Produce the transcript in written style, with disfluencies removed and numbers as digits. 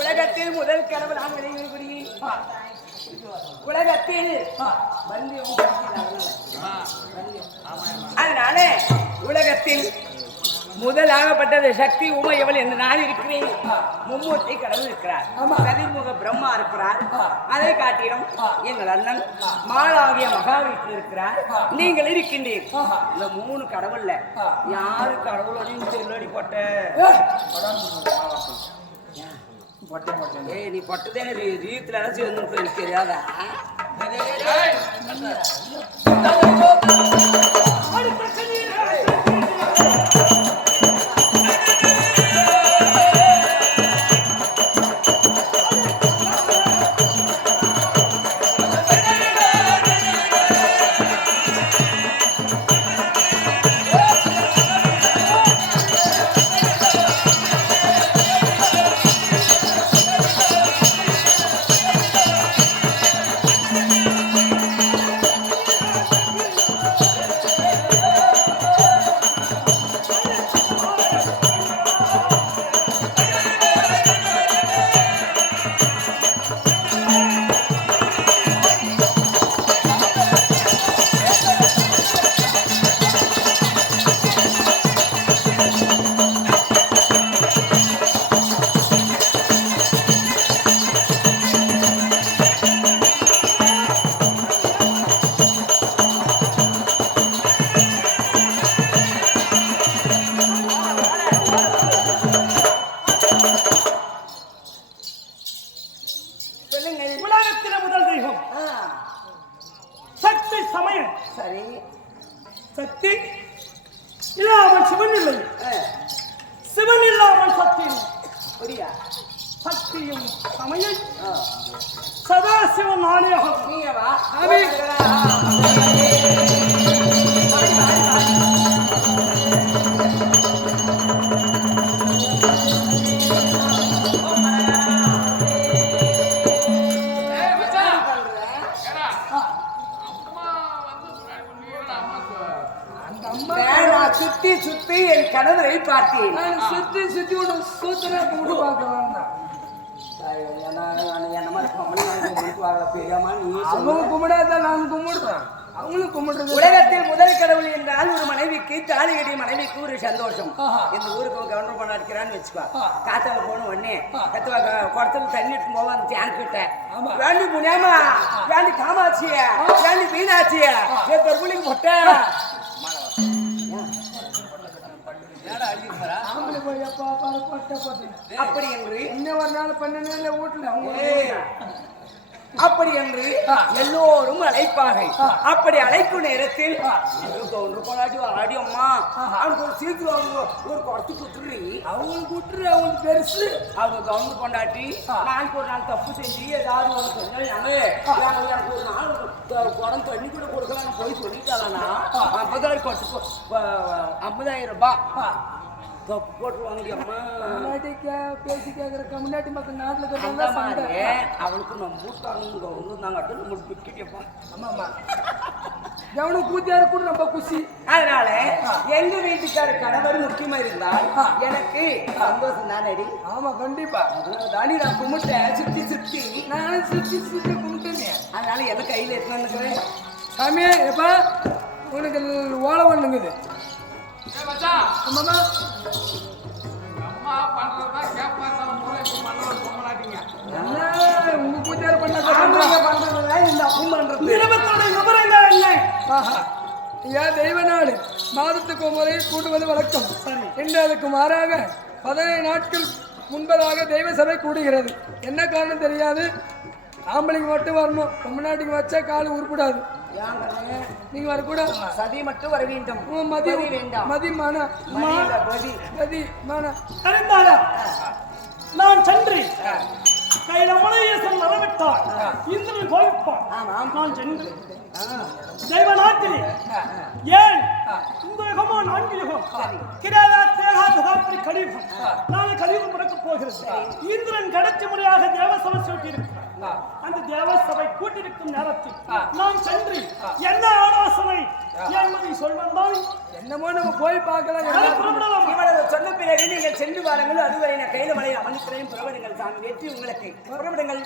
உலகத்தில் முதல் கடவுள் உலகத்தில் அதனால உலகத்தில் முதலாகப்பட்டது சக்தி உமையவள் என்று நான் இருக்கிறேன். மும்மூர்த்தி கடவுள் இருக்கிறார், சதிமுக பிரம்மா இருக்கிறார். அதை காட்டிலும் எங்கள் அண்ணன் மாலாகிய மகாவிஷ்ணு இருக்கிறார், நீங்கள் இருக்கின்றீர்கள். இந்த மூணு கடவுள்ல யாரு கடவுளோடையும் செல்லடி போட்ட நீ பட்டுதேன ரீத்துல சேர்ந்து எனக்கு தெரியாதா? சக்தி இல்லாமல் சிவன் இல்லை, சிவன் இல்லாமல் சக்தி இல்லை. சக்தியும் சமயம் சதாசிவன் நாணயம். சுத்தி சுத்தி என் கணவரை பார்த்தேன். சுத்தி சுத்தி ஒன்று சூத்திர கும்பிட்டு பார்க்கலாம். கும்பிடாதான் நான் கும்பிடுறேன், அவங்களும் கும்பிடுறது. உலகத்தில் முதல் கடவுள் என்றால் ஒரு மனைவிக்கு தாலி கட்டிய மனைவிக்கு ஒரு சந்தோஷம். இந்த ஊருக்கு கவர்னர் பண்ண அடிக்கிறான்னு வச்சுக்கோ, காத்தால போன உடனே கத்துவா குடத்துல தண்ணி எடுத்து போவா அந்த டேங்க் கிட்ட வேண்டி புனியாமா வேண்டி காமாட்சிய வேண்டி மீனாட்சிய என் பெருப்புள்ளிக்கு பொட்ட அப்படி என்று இன்னும் ஒரு நாள் பண்ண வீட்டுல அப்படி என்று எல்லோரும் அழைப்பார்கள். அப்படி அழைக்கும் நேரத்தில் ஆடி அம்மா அவனுக்கு ஒரு சீட்டு ஒரு குடத்து குத்துறி அவங்களுக்கு குட்டுரு அவங்களுக்கு பெருசு அவங்க கவர்ந்து கொண்டாட்டி நாளைக்கு ஒரு நாள் தப்பு செஞ்சு ஏதாவது ஒன்று சொன்னாங்க எனக்கு ஒரு நாள் குடம் தண்ணி கூட கொடுக்கலாம் போய் சொல்லிட்டாங்கன்னா 50,000 ரூபாய் போட்டுருவாங்க அம்மா. பேசி கேட்கற முன்னாடி மக்கள் நாட்டுல அவனுக்கு நம்ம ஊட்டாங்க வந்துருந்தாங்க நம்ம விட்டுட்டேப்பா. ஆமாமா எவனுக்கு கூத்தியாரு கூட ரொம்ப குஷி. அதனால எங்க வீட்டுக்கார கணவர் முக்கியமா இருந்தால் எனக்கு சந்தோஷம் தானே. ஆமா கண்டிப்பா தானி நான் கும்பிட்டேன் சுத்தி சுத்தி நானும் சுத்தி சுத்தி கும்பிட்டேன். அதனால எந்த கையில எடுத்துன்னு சாமி எப்பா உனக்கு ஓலை பண்ணுங்குது. உங்க பூஜை பண்ண தெய்வ நாடு மாதத்துக்கு ஒரு முறை கூட்டுவது வழக்கம். இன்று அதுக்கு மாறாக 15 நாட்கள் முன்பதாக தெய்வ சபை கூடுகிறது. என்ன காரணம் தெரியாது, ஆம்பளைக்கு மட்டும் வரணும், பொம்நாட்டுக்கு வச்சா கால் உருப்படாது. நீங்க வரக்கூடாது, சதி மட்டும் வர வேண்டும். நான் சென்று கைலமலையேசன் வரவிட்டால் இந்திரன் கோவிப்பான். நான் சென்று தெய்வ நாட்டிலே ஏன் இந்த யுகமோ 4 யுகம் கலியுகம் நாளை கலியுகம் நடக்கப் போகிறது. இந்திரன் கடைசி முறையாக தேவ சமஸ்தி இருக்கிறார். அந்த தேவ சபை கூட்டிருக்கும் நேரத்தில் நாம் சென்று என்ன ஆலோசனை என்பதை சொல்வதால் என்னமோ நம்ம போய் பார்க்கலாம். இவ்வளவு சொன்ன பிறகு நீங்கள் சென்று வாருங்கள். அதுவரை நான் கையில மலை அமர்ந்திக்கிறேன். புறப்படுங்கள் சாமி. வெற்றி உங்களுக்கு. புறப்படுங்கள்.